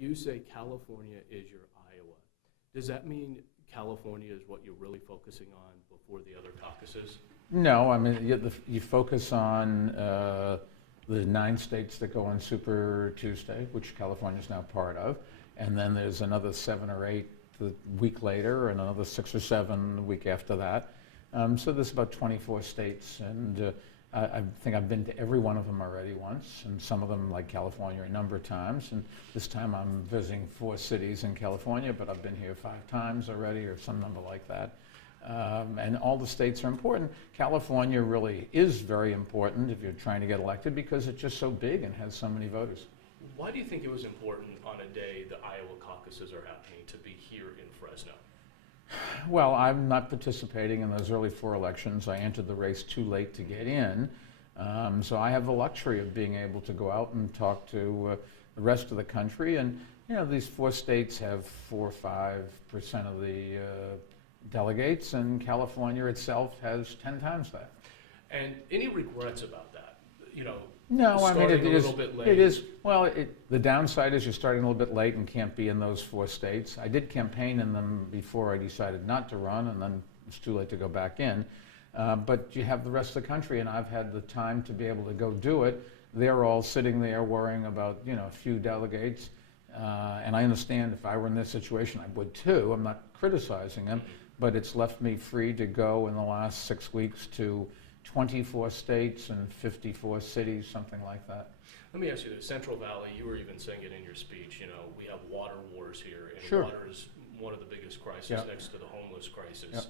You say California is your Iowa. Does that mean California is what you're really focusing on before the other caucuses? No, I mean, you focus on the 9 states that go on Super Tuesday, which California is now part of, and then there's another 7 or 8 the week later, and another 6 or 7 the week after that. So there's about 24 states, and I think I've been to every one of them already once, and some of them, like California, a number of times. And this time I'm visiting 4 cities in California, but I've been here 5 times already, or some number like that. And all the states are important. California really is very important if you're trying to get elected because it's just so big and has so many voters. Why do you think it was important on a day the Iowa caucuses are happening to be here in Fresno? Well, I'm not participating in those early 4 elections. I entered the race too late to get in. So I have the luxury of being able to go out and talk to the rest of the country. And, these 4 states have 4 or 5% of the delegates, and California itself has 10 times that. And any regrets about that? No, I mean, it is. Well, the downside is you're starting a little bit late and can't be in those 4 states. I did campaign in them before I decided not to run, and then it's too late to go back in. But you have the rest of the country, and I've had the time to be able to go do it. They're all sitting there worrying about, a few delegates. And I understand if I were in this situation, I would too. I'm not criticizing them, but it's left me free to go in the last 6 weeks to 24 states and 54 cities, something like that. Let me ask you this. Central Valley, you were even saying it in your speech, we have water wars here, and Sure. water is one of the biggest crises next to the homeless crisis. Yep.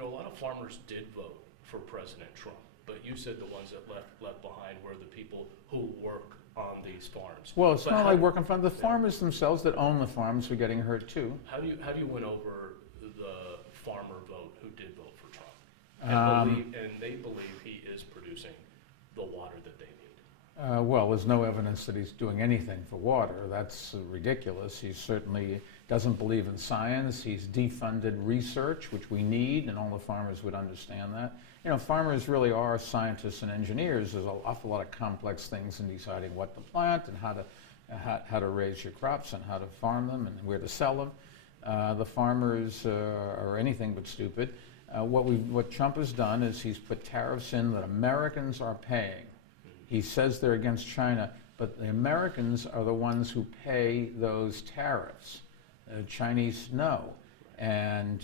A lot of farmers did vote for President Trump, but you said the ones that left behind were the people who work on these farms. Well, it's not like working for the farmers themselves that own the farms are getting hurt too. How do you win over the farmer vote who did vote for Trump? And they believe he is producing the water that they need. Well, there's no evidence that he's doing anything for water. That's ridiculous. He certainly doesn't believe in science. He's defunded research, which we need, and all the farmers would understand that. Farmers really are scientists and engineers. There's an awful lot of complex things in deciding what to plant and how to raise your crops and how to farm them and where to sell them. The farmers are anything but stupid. What Trump has done is he's put tariffs in that Americans are paying. He says they're against China, but the Americans are the ones who pay those tariffs. Chinese no. And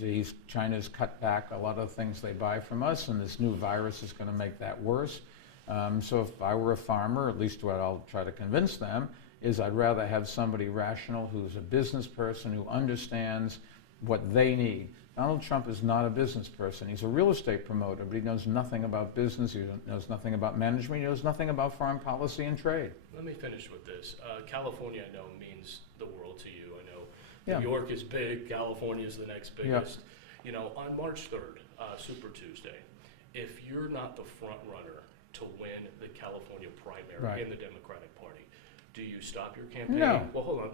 China's cut back a lot of things they buy from us, and this new virus is going to make that worse. So if I were a farmer, at least what I'll try to convince them is I'd rather have somebody rational who's a business person who understands what they need. Donald Trump is not a business person. He's a real estate promoter, but he knows nothing about business. He knows nothing about management. He knows nothing about foreign policy and trade. Let me finish with this. California, I know, means the world to you. I know New York is big. California is the next biggest. On March 3rd, Super Tuesday, if you're not the front runner to win the California primary in the Democratic Party, do you stop your campaign? No. Well, hold on,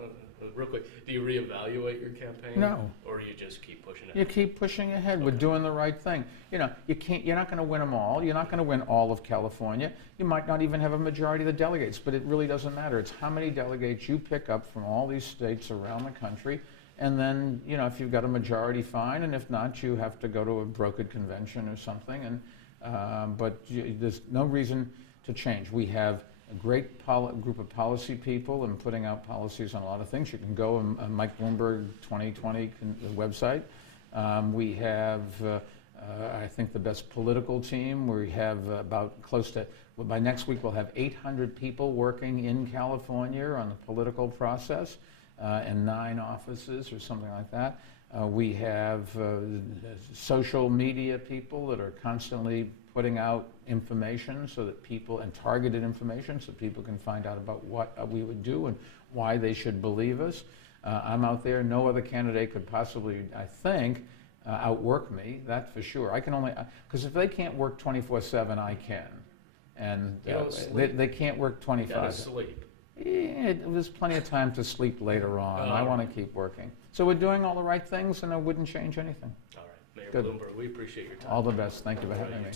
real quick. Do you reevaluate your campaign? No. Or do you just keep pushing ahead? You keep pushing ahead. Okay. We're doing the right thing. You're not going to win them all. You're not going to win all of California. You might not even have a majority of the delegates, but it really doesn't matter. It's how many delegates you pick up from all these states around the country. And then, if you've got a majority, fine. And if not, you have to go to a brokered convention or something. But there's no reason to change. We have a great group of policy people and putting out policies on a lot of things. You can go on Mike Bloomberg 2020 website. We have, I think, the best political team. We have about by next week we'll have 800 people working in California on the political process in 9 offices or something like that. We have social media people that are constantly putting out information so that and targeted information so people can find out about what we would do and why they should believe us. I'm out there. No other candidate could possibly, I think, outwork me, that's for sure. I can only, because if they can't work 24/7, I can. And they can't work 25. You gotta sleep. There's plenty of time to sleep later on. I want to keep working. So we're doing all the right things, and I wouldn't change anything. All right. Mayor Bloomberg, we appreciate your time. All the best. Thank you for having me.